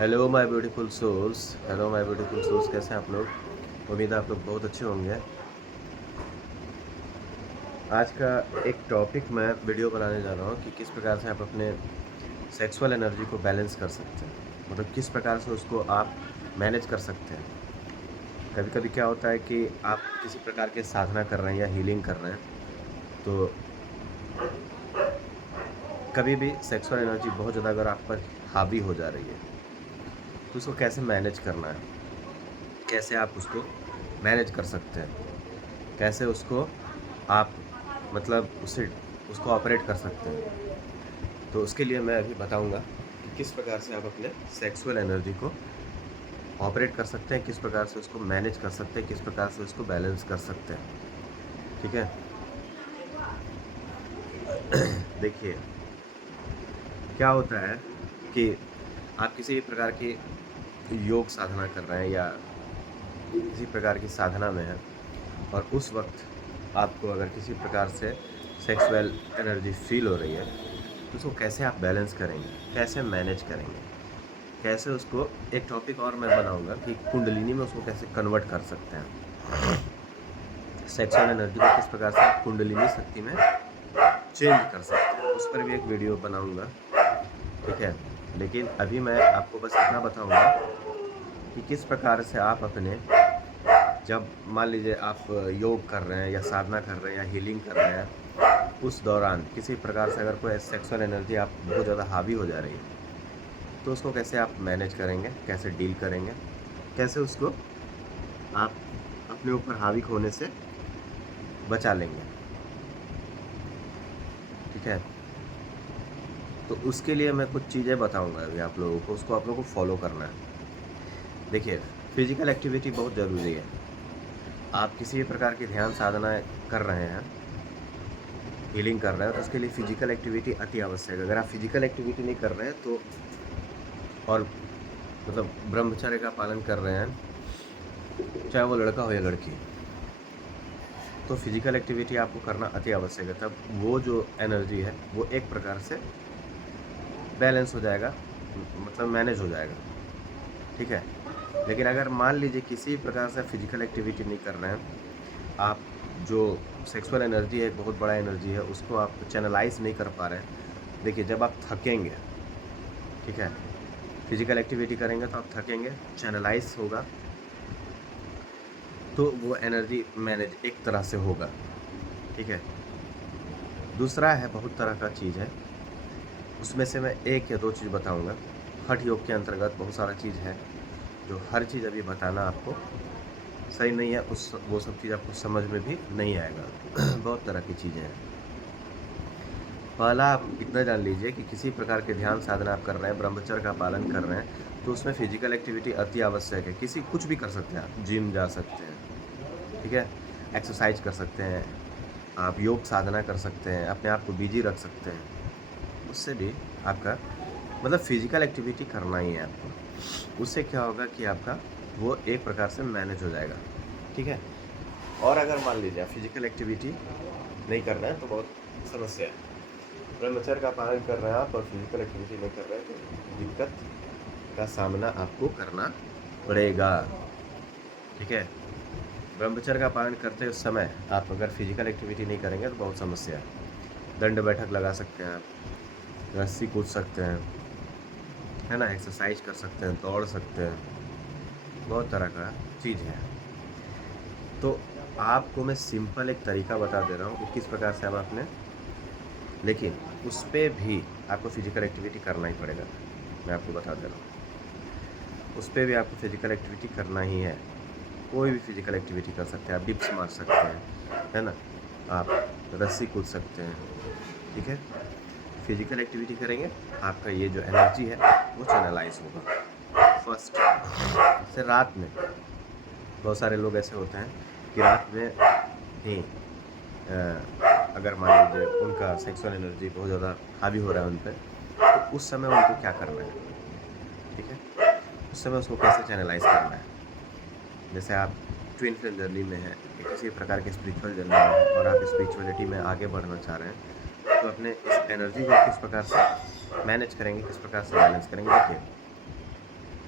Hello my beautiful souls. Hello my beautiful souls, कैसे हैं आप लोग? उम्मीद है आप लोग बहुत अच्छे होंगे। आज का एक टॉपिक मैं वीडियो बनाने जा रहा हूँ कि किस प्रकार से आप अपने सेक्सुअल एनर्जी को बैलेंस कर सकते हैं, मतलब किस प्रकार से उसको आप मैनेज कर सकते हैं। कभी कभी क्या होता है कि आप किसी प्रकार के साधना कर रहे हैं या हीलिंग कर रहे हैं, तो कभी भी सेक्सुअल एनर्जी बहुत ज़्यादा अगर आप पर हावी हो जा रही है, तो उसको कैसे मैनेज करना है, कैसे आप उसको मैनेज कर सकते हैं, कैसे उसको आप मतलब उसे उसको ऑपरेट कर सकते हैं। तो उसके लिए मैं अभी बताऊंगा कि किस प्रकार से आप अपने सेक्सुअल एनर्जी को ऑपरेट कर सकते हैं, किस प्रकार से उसको मैनेज कर सकते हैं, किस प्रकार से उसको बैलेंस कर सकते हैं। ठीक है। देखिए, क्या होता है कि आप किसी भी प्रकार की योग साधना कर रहे हैं या किसी प्रकार की साधना में हैं, और उस वक्त आपको अगर किसी प्रकार से सेक्सुअल एनर्जी फील हो रही है, तो उसको कैसे आप बैलेंस करेंगे, कैसे मैनेज करेंगे, कैसे उसको एक टॉपिक और मैं बनाऊंगा कि कुंडलिनी में उसको कैसे कन्वर्ट कर सकते हैं, सेक्सुअल एनर्जी को किस प्रकार से आप कुंडलिनी शक्ति में चेंज कर सकते हैं, उस पर भी एक वीडियो बनाऊंगा। ठीक है। लेकिन अभी मैं आपको बस इतना बताऊंगा कि किस प्रकार से आप अपने, जब मान लीजिए आप योग कर रहे हैं या साधना कर रहे हैं या हीलिंग कर रहे हैं, उस दौरान किसी प्रकार से अगर कोई सेक्सुअल एनर्जी आप बहुत ज़्यादा हावी हो जा रही है, तो उसको कैसे आप मैनेज करेंगे, कैसे डील करेंगे, कैसे उसको आप अपने ऊपर हावी होने से बचा लेंगे। ठीक है। तो उसके लिए मैं कुछ चीज़ें बताऊंगा अभी आप लोगों को, उसको आप लोगों को फॉलो करना है। देखिए, फिजिकल एक्टिविटी बहुत ज़रूरी है। आप किसी भी प्रकार की ध्यान साधना कर रहे हैं, हीलिंग कर रहे हैं, तो उसके लिए फिजिकल एक्टिविटी अति आवश्यक है। अगर आप फिजिकल एक्टिविटी नहीं कर रहे हैं तो, और मतलब ब्रह्मचर्य का पालन कर रहे हैं, चाहे वो लड़का हो या लड़की, तो फिजिकल एक्टिविटी आपको करना अति आवश्यक है। तब वो जो एनर्जी है वो एक प्रकार से बैलेंस हो जाएगा, मतलब मैनेज हो जाएगा। ठीक है। लेकिन अगर मान लीजिए किसी प्रकार से फिजिकल एक्टिविटी नहीं कर रहे हैं, आप जो सेक्सुअल एनर्जी है, बहुत बड़ा एनर्जी है, उसको आप चैनलाइज नहीं कर पा रहे हैं। देखिए, जब आप थकेंगे, ठीक है, फिजिकल एक्टिविटी करेंगे तो आप थकेंगे, चैनलाइज होगा, तो वो एनर्जी मैनेज एक तरह से होगा। ठीक है। दूसरा है, बहुत तरह का चीज़ है, उसमें से मैं एक या दो चीज़ बताऊंगा। हठ योग के अंतर्गत बहुत सारा चीज़ है, जो हर चीज़ अभी बताना आपको सही नहीं है, उस वो सब चीज़ आपको समझ में भी नहीं आएगा। बहुत तरह की चीज़ें हैं। पहला आप इतना जान लीजिए कि किसी प्रकार के ध्यान साधना आप कर रहे हैं, ब्रह्मचर्य का पालन कर रहे हैं, तो उसमें फिजिकल एक्टिविटी अति आवश्यक है। किसी कुछ भी कर सकते हैं, आप जिम जा सकते हैं, ठीक है, एक्सरसाइज कर सकते हैं, आप योग साधना कर सकते हैं, अपने आप को बिजी रख सकते हैं। उससे भी आपका मतलब फिजिकल एक्टिविटी करना ही है आपको। उससे क्या होगा कि आपका वो एक प्रकार से मैनेज हो जाएगा। ठीक है। और अगर मान लीजिए आप फिजिकल एक्टिविटी नहीं कर रहे हैं तो बहुत समस्या है। ब्रह्मचर्य का पालन कर रहे हैं आप और फिजिकल एक्टिविटी नहीं कर रहे हैं, तो दिक्कत का सामना आपको करना पड़ेगा। ठीक है। ब्रह्मचर्य का पालन करते उस समय आप अगर फिजिकल एक्टिविटी नहीं करेंगे तो बहुत समस्या है। दंड बैठक लगा सकते हैं आप, रस्सी कूद सकते हैं, है ना, एक्सरसाइज कर सकते हैं, दौड़ सकते हैं, बहुत तरह का चीज़ है। तो आपको मैं सिंपल एक तरीका बता दे रहा हूँ कि किस प्रकार से आप अपने, लेकिन उस पर भी आपको फिजिकल एक्टिविटी करना ही पड़ेगा। मैं आपको बता दे रहा हूँ, उस पर भी आपको फिजिकल एक्टिविटी करना ही है। कोई भी फिजिकल एक्टिविटी कर सकते हैं, आप डिप्स मार सकते हैं, है ना, आप रस्सी कूद सकते हैं। ठीक है। फिजिकल एक्टिविटी करेंगे, आपका ये जो एनर्जी है वो चैनलाइज होगा। फर्स्ट से रात में बहुत सारे लोग ऐसे होते हैं कि रात में ही अगर मान लीजिए उनका सेक्सुअल एनर्जी बहुत ज़्यादा हावी हो रहा है उन पर, तो उस समय उनको क्या करना है। ठीक है। उस समय उसको कैसे चैनलाइज करना है। जैसे आप ट्विन फ्लेम जर्नी में हैं या किसी प्रकार के स्पिरिचुअल जर्नी में हैं और आप स्पिरिचुअलिटी में आगे बढ़ना चाह रहे हैं, तो अपने इस एनर्जी को किस प्रकार से मैनेज करेंगे, किस प्रकार से बैलेंस करेंगे। देखिए,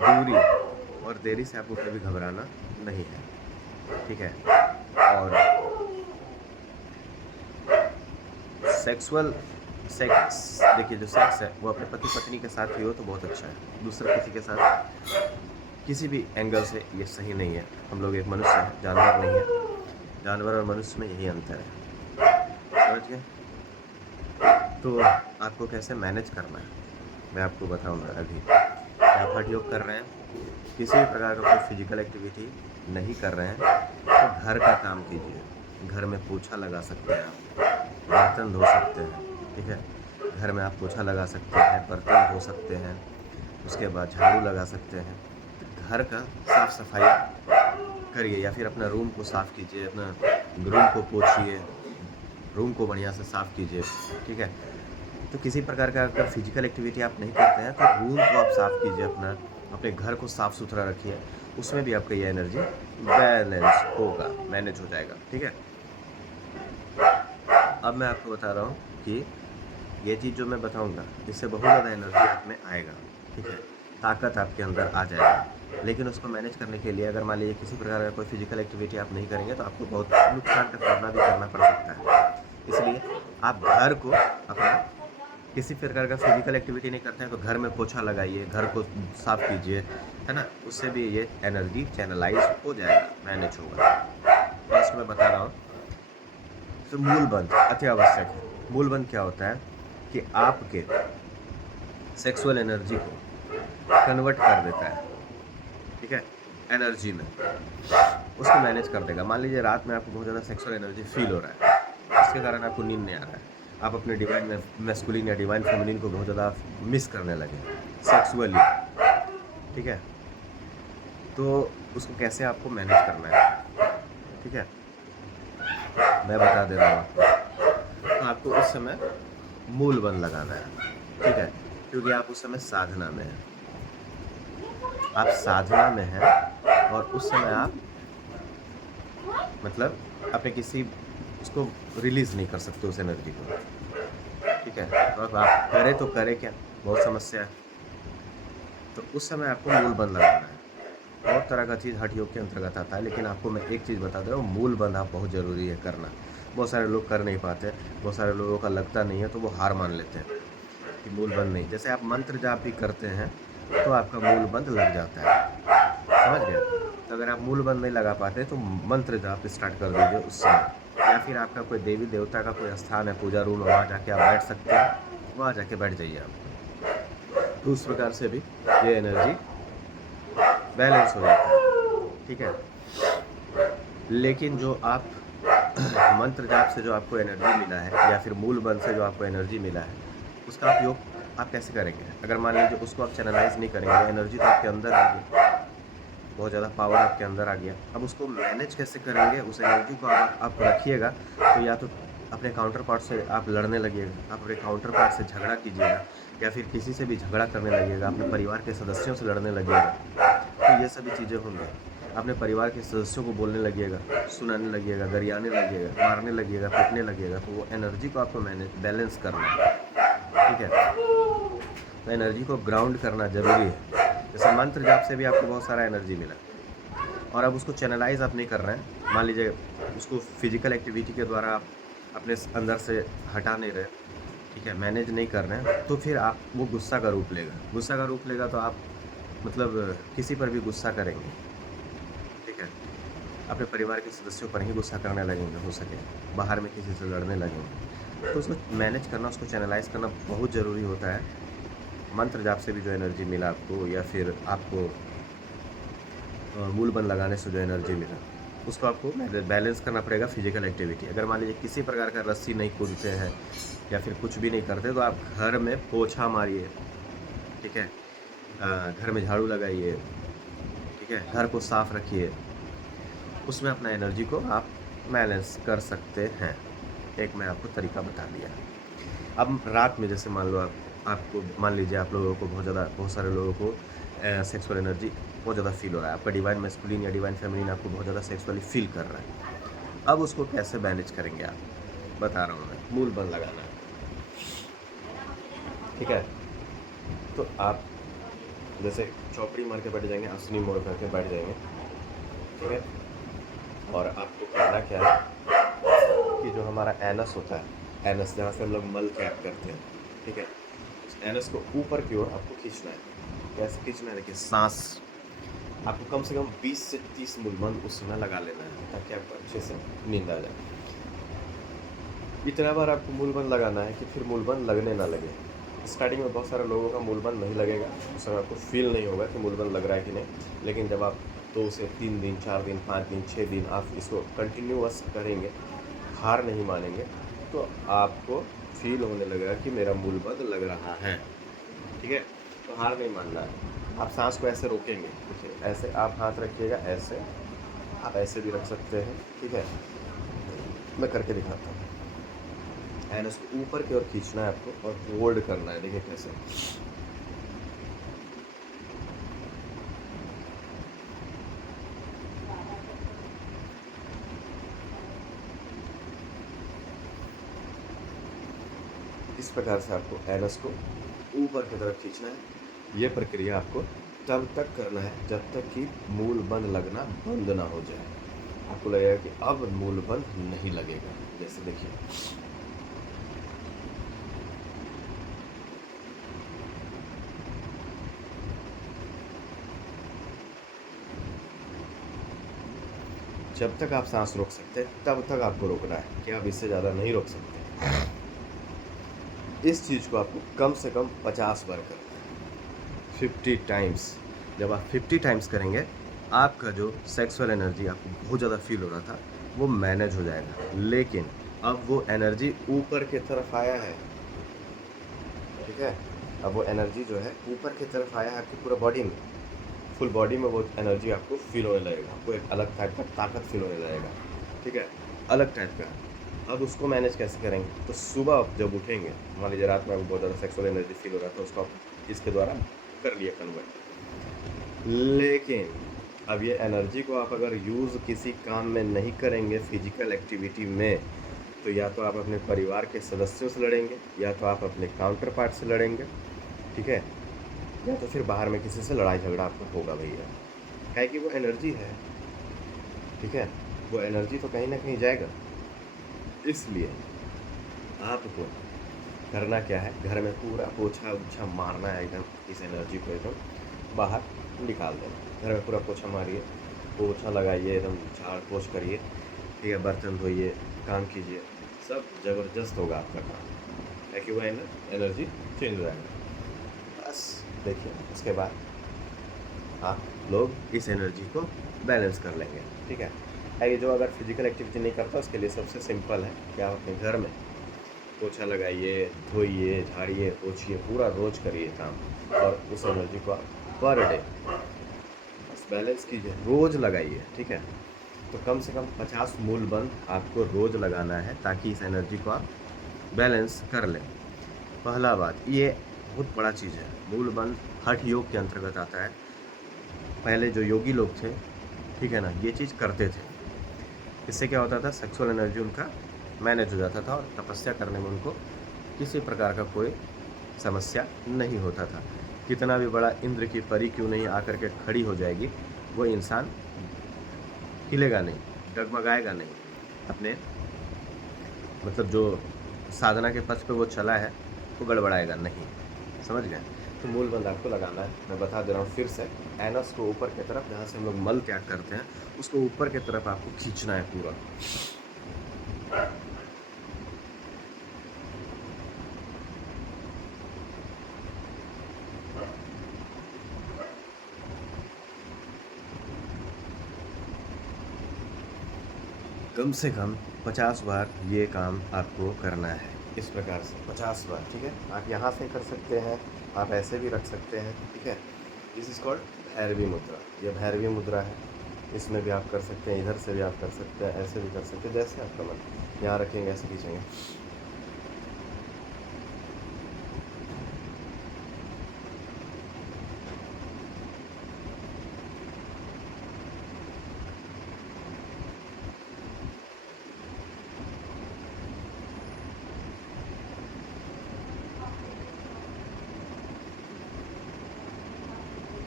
दूरी और देरी से आपको कभी घबराना नहीं है, ठीक है। और सेक्सुअल सेक्स, देखिए जो सेक्स है वो अपने पति पत्नी के साथ ही हो तो बहुत अच्छा है, दूसरे किसी के साथ किसी भी एंगल से ये सही नहीं है। हम लोग एक मनुष्य हैं, जानवर नहीं है। जानवर और मनुष्य में यही अंतर है, समझ गए। तो आपको कैसे मैनेज करना है मैं आपको बताऊंगा अभी। आप हठ योग कर रहे हैं, किसी भी प्रकार का कोई फिजिकल एक्टिविटी नहीं कर रहे हैं तो घर का काम कीजिए। घर में पोछा लगा सकते हैं आप, बर्तन धो सकते हैं, ठीक है। घर में आप पोछा लगा सकते हैं, बर्तन धो सकते हैं, उसके बाद झाड़ू लगा सकते हैं। तो घर का साफ सफाई करिए, या फिर अपना रूम को साफ़ कीजिए, अपना रूम को पोछिए, रूम को बढ़िया से साफ़ कीजिए, ठीक है। तो किसी प्रकार का अगर फिजिकल एक्टिविटी आप नहीं करते हैं तो रूम को आप साफ़ कीजिए, अपने घर को साफ़ सुथरा रखिए, उसमें भी आपका ये एनर्जी बैलेंस होगा, मैनेज हो जाएगा, ठीक है। अब मैं आपको बता रहा हूँ कि ये चीज़ जो मैं बताऊँगा इससे बहुत ज़्यादा एनर्जी आप में आएगा, ठीक है, ताकत आपके अंदर आ जाएगा। लेकिन उसको मैनेज करने के लिए अगर मान लीजिए किसी प्रकार का कोई फिजिकल एक्टिविटी आप नहीं करेंगे तो आपको बहुत नुकसान का सामना भी करना पड़ सकता है। इसलिए आप घर को अपना किसी प्रकार का फिजिकल एक्टिविटी नहीं करते हैं तो घर में पोछा लगाइए, घर को साफ़ कीजिए, है ना, उससे भी ये एनर्जी चैनलाइज हो जाएगा, मैनेज होगा। फर्स्ट मैं बता रहा हूँ तो मूल बंध अति आवश्यक है। मूल बंध क्या होता है कि आपके सेक्सुअल एनर्जी को कन्वर्ट कर देता है, ठीक है, एनर्जी में, उसको मैनेज कर देगा। मान लीजिए रात में आपको बहुत ज़्यादा सेक्सुअल एनर्जी फील हो रहा है, इसके कारण आपको नींद नहीं आ रहा है, आप अपने डिवाइन मैस्कुलिन या डिवाइन फेमिनिन को बहुत ज़्यादा मिस करने लगे सेक्सुअली, ठीक है। तो उसको कैसे आपको मैनेज करना है, ठीक है, मैं बता दे रहा हूँ आपको। तो आपको उस समय मूल बंध लगाना है, ठीक है, क्योंकि आप उस समय साधना में हैं, आप साधना में हैं और उस समय आप मतलब अपने किसी उसको रिलीज़ नहीं कर सकते उस एनर्जी को, ठीक है। तो अब आप करें तो करें क्या, बहुत समस्या है। तो उस समय आपको मूल बंध लगाना है। बहुत तरह का चीज़ हठ योग के अंतर्गत आता है, लेकिन आपको मैं एक चीज़ बता दे रहा हूँ, मूल बंध आप बहुत ज़रूरी है करना। बहुत सारे लोग कर नहीं पाते, बहुत सारे लोगों का लगता नहीं है तो वो हार मान लेते हैं कि मूल बंध नहीं। जैसे आप मंत्र जाप भी करते हैं तो आपका मूल बंध लग जाता है, समझ गए। तो अगर आप मूल बंध नहीं लगा पाते तो मंत्र जाप स्टार्ट कर दीजिए उस समय, या फिर आपका कोई देवी देवता का कोई स्थान है, पूजा रूम है, वहाँ जाके आप बैठ सकते हैं, वहाँ जाके बैठ जाइए आप। तो उस प्रकार से भी ये एनर्जी बैलेंस हो जाता है, ठीक है। लेकिन जो आप मंत्र जाप से जो आपको एनर्जी मिला है या फिर मूल बंध से जो आपको एनर्जी मिला है उसका उपयोग आप कैसे करेंगे। अगर मान लीजिए उसको आप चैनलाइज नहीं करेंगे, एनर्जी तो आपके अंदर आ गई, बहुत ज़्यादा पावर आपके अंदर आ गया, अब उसको मैनेज कैसे करेंगे। उस एनर्जी को आप रखिएगा तो या तो अपने काउंटर पार्ट से आप लड़ने लगिएगा, आप अपने काउंटर पार्ट से झगड़ा कीजिएगा, या फिर किसी से भी झगड़ा करने लगिएगा, अपने परिवार के सदस्यों से लड़ने लगिएगा। तो ये सभी चीज़ें होंगी, अपने परिवार के सदस्यों को बोलने लगिएगा, सुनाने लगिएगा, गरियाने लगिएगा, मारने लगिएगा, पीटने लगिएगा। तो वो एनर्जी को आपको मैनेज बैलेंस करना है, ठीक है। तो एनर्जी को ग्राउंड करना ज़रूरी है। जैसे मंत्र जाप से भी आपको बहुत सारा एनर्जी मिला और अब उसको चैनलाइज आप नहीं कर रहे हैं, मान लीजिए उसको फिजिकल एक्टिविटी के द्वारा आप अपने अंदर से हटा नहीं रहे, ठीक है, मैनेज नहीं कर रहे हैं, तो फिर आप वो गुस्सा का रूप लेगा। गुस्सा का रूप लेगा तो आप मतलब किसी पर भी गुस्सा करेंगे, ठीक है, अपने परिवार के सदस्यों पर ही गुस्सा करने लगेंगे, हो सके बाहर में किसी से लड़ने लगेंगे। तो उसको मैनेज करना, उसको चैनलाइज करना बहुत ज़रूरी होता है। मंत्र जाप से भी जो एनर्जी मिला आपको, या फिर आपको मूल बंध लगाने से जो एनर्जी मिला, उसको आपको बैलेंस करना पड़ेगा फिजिकल एक्टिविटी। अगर मान लीजिए किसी प्रकार का रस्सी नहीं कूदते हैं या फिर कुछ भी नहीं करते तो आप घर में पोछा मारिए, ठीक है, घर में झाड़ू लगाइए, ठीक है, घर को साफ रखिए, उसमें अपना एनर्जी को आप बैलेंस कर सकते हैं। एक मैं आपको तरीका बता दिया। अब रात में जैसे मान लो आपको मान लीजिए आप लोगों को बहुत सारे लोगों को सेक्सुअल एनर्जी बहुत ज़्यादा फील हो रहा है, आपका डिवाइन मैस्कुलिन या डिवाइन फेमिनिन आपको बहुत ज़्यादा सेक्सुअली फील कर रहा है। अब उसको कैसे मैनेज करेंगे आप बता रहा हूँ मैं। मूल बंध लगाना है, ठीक है। तो आप जैसे चौपड़ी मार के बैठ जाएंगे, आसनी मोड़ करके बैठ जाएंगे, ठीक है। और आपको करना क्या है कि जो हमारा एनस होता है, एनस जहाँ से हम लोग मल त्याग करते हैं, ठीक है, उस एनस को ऊपर की ओर आपको खींचना है। कैसे खींचना है? देखिए, सांस आपको कम से कम 20 से 30 मूलबंद उस समय लगा लेना है, ताकि आपको अच्छे से नींद आ जाए। इतना बार आपको मूलबंद लगाना है कि फिर मूलबंद लगने ना लगे। स्टार्टिंग में बहुत सारे लोगों का मूलबंद नहीं लगेगा, उस समय आपको फील नहीं होगा कि मूलबंद लग रहा है कि नहीं, लेकिन जब आप 2 से 3 दिन, 4 दिन, 5 दिन, 6 दिन आप इसको कंटिन्यूअस करेंगे, हार नहीं मानेंगे, तो आपको फील होने लगेगा कि मेरा मूलबंद लग रहा है, ठीक है। तो हार नहीं मानना है। आप सांस को ऐसे रोकेंगे, देखिए ऐसे आप हाथ रखिएगा, ऐसे आप ऐसे भी रख सकते हैं, ठीक है। मैं करके दिखाता हूँ। एनस को ऊपर की ओर खींचना है आपको और होल्ड करना है, देखिए कैसे। इस प्रकार से आपको एनस को ऊपर की तरफ खींचना है। ये प्रक्रिया आपको तब तक करना है जब तक कि मूल बंद लगना बंद ना हो जाए। आपको लगेगा कि अब मूल बंद नहीं लगेगा। जैसे देखिए, जब तक आप सांस रोक सकते हैं तब तक आपको रोकना है, कि आप इससे ज़्यादा नहीं रोक सकते। इस चीज़ को आपको कम से कम 50 बार करना है, 50 टाइम्स। जब आप 50 टाइम्स करेंगे, आपका जो सेक्सुअल एनर्जी आपको बहुत ज़्यादा फील हो रहा था वो मैनेज हो जाएगा। लेकिन अब वो एनर्जी ऊपर की तरफ आया है, ठीक है। अब वो एनर्जी जो है ऊपर की तरफ आया है आपकी पूरा बॉडी में, फुल बॉडी में वो एनर्जी आपको फील होने लगेगा। आपको एक अलग टाइप का ताकत फील होने लगेगा, ठीक है, अलग टाइप का। अब उसको मैनेज कैसे करेंगे? तो सुबह आप जब उठेंगे, मान लीजिए रात में आपको बहुत ज़्यादा सेक्सुअल एनर्जी फील हो रहा था, उसको आप इसके द्वारा कर लिए कन्वर्ट। लेकिन अब ये एनर्जी को आप अगर यूज़ किसी काम में नहीं करेंगे, फिजिकल एक्टिविटी में, तो या तो आप अपने परिवार के सदस्यों से लड़ेंगे, या तो आप अपने काउंटर पार्ट से लड़ेंगे, ठीक है, या तो फिर बाहर में किसी से लड़ाई झगड़ा आपको होगा भैया। है कि वो एनर्जी है, ठीक है, वो एनर्जी तो कहीं ना कहीं जाएगा। इसलिए आपको करना क्या है, घर में पूरा पोछा उछा मारना है, एकदम इस एनर्जी को एकदम बाहर निकाल देना। घर में पूरा पोछा मारिए, पोछा लगाइए, एकदम झाड़ पोछ करिए, ठीक है, बर्तन धोइए, काम कीजिए, सब ज़बरदस्त होगा आपका काम, है कि वो एनर्जी चेंज हो जाएगा। बस देखिए, उसके बाद आप लोग इस एनर्जी को बैलेंस कर लेंगे, ठीक है। ये जो अगर फिजिकल एक्टिविटी नहीं करता, उसके लिए सबसे सिंपल है कि आप अपने घर में पोछा लगाइए, धोइए, झाड़िए, पोछिए, पूरा रोज करिए काम, और उस एनर्जी को आप पर डे बस बैलेंस कीजिए, रोज लगाइए, ठीक है। तो कम से कम 50 मूल बंद आपको रोज लगाना है, ताकि इस एनर्जी को आप बैलेंस कर लें। पहला बात, ये बहुत बड़ा चीज़ है, मूल बंद हठ योग के अंतर्गत आता है। पहले जो योगी लोग थे, ठीक है ना, ये चीज़ करते थे। इससे क्या होता था, सेक्सुअल एनर्जी उनका मैनेज हो जाता था, और तपस्या करने में उनको किसी प्रकार का कोई समस्या नहीं होता था। कितना भी बड़ा इंद्र की परी क्यों नहीं आकर के खड़ी हो जाएगी, वो इंसान हिलेगा नहीं, डगमगाएगा नहीं, अपने मतलब जो साधना के पथ पे वो चला है वो गड़बड़ाएगा नहीं। समझ गए? तो मूल बंद आपको लगाना है। मैं बता दे रहा हूँ फिर से, एनस को ऊपर की तरफ, जहाँ से हम लोग मल त्याग करते हैं, उसको ऊपर की तरफ आपको खींचना है पूरा। कम से कम 50 बार ये काम आपको करना है, इस प्रकार से 50 बार, ठीक है। आप यहाँ से कर सकते हैं, आप ऐसे भी रख सकते हैं, ठीक है। दिस इज़ कॉल्ड भैरवी मुद्रा। ये भैरवी मुद्रा है, इसमें भी आप कर सकते हैं, इधर से भी आप कर सकते हैं, ऐसे भी कर सकते हैं, जैसे आपका मन। यहाँ रखेंगे, ऐसे खींचेंगे,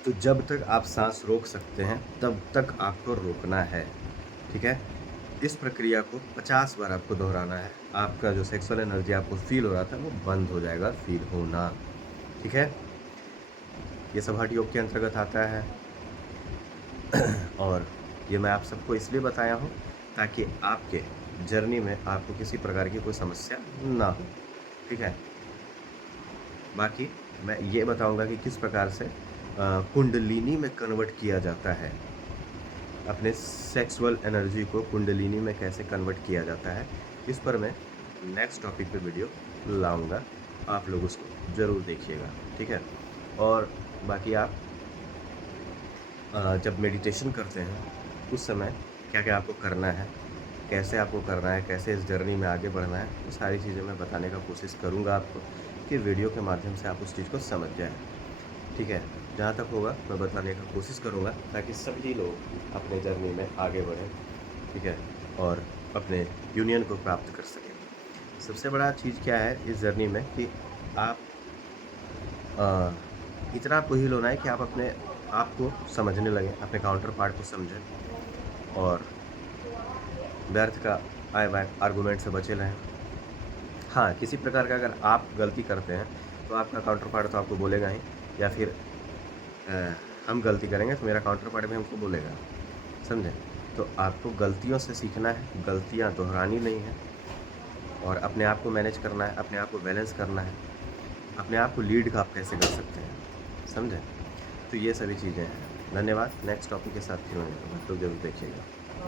तो जब तक आप सांस रोक सकते हैं तब तक आपको रोकना है, ठीक है। इस प्रक्रिया को 50 बार आपको दोहराना है। आपका जो सेक्सुअल एनर्जी आपको फील हो रहा था वो बंद हो जाएगा फील होना, ठीक है। ये सब हठ योग के अंतर्गत आता है और ये मैं आप सबको इसलिए बताया हूँ ताकि आपके जर्नी में आपको किसी प्रकार की कोई समस्या ना हो, ठीक है। बाकी मैं ये बताऊंगा कि किस प्रकार से कुंडलिनी में कन्वर्ट किया जाता है, अपने सेक्सुअल एनर्जी को कुंडलिनी में कैसे कन्वर्ट किया जाता है, इस पर मैं नेक्स्ट टॉपिक पे वीडियो लाऊंगा। आप लोग उसको ज़रूर देखिएगा, ठीक है। और बाकी आप जब मेडिटेशन करते हैं उस समय क्या क्या आपको करना है, कैसे आपको करना है, कैसे इस जर्नी में आगे बढ़ना है, वो सारी चीज़ें मैं बताने का कोशिश करूँगा आपको कि वीडियो के माध्यम से आप उस चीज़ को समझ जाएं, ठीक है। जहाँ तक होगा मैं बताने का कोशिश करूँगा ताकि सभी लोग अपने जर्नी में आगे बढ़ें, ठीक है, और अपने यूनियन को प्राप्त कर सकें। सबसे बड़ा चीज़ क्या है इस जर्नी में कि आप इतना आपको हील होना है कि आप अपने आप को समझने लगें, अपने काउंटर पार्ट को समझें और व्यर्थ का आए बाय आर्गूमेंट से बचे रहें। हाँ, किसी प्रकार का अगर आप गलती करते हैं तो आपका काउंटर पार्ट तो आपको बोलेगा ही, या फिर अ, हम गलती करेंगे तो मेरा काउंटर पार्ट भी हमको बोलेगा, समझे। तो आपको गलतियों से सीखना है, गलतियाँ दोहरानी नहीं है और अपने आप को मैनेज करना है, अपने आप को बैलेंस करना है, अपने आप को लीड आप कैसे कर सकते हैं, समझे। तो ये सभी चीज़ें हैं। धन्यवाद। नेक्स्ट टॉपिक के साथ फिर मिलेंगे, आप लोग जरूर देखिएगा।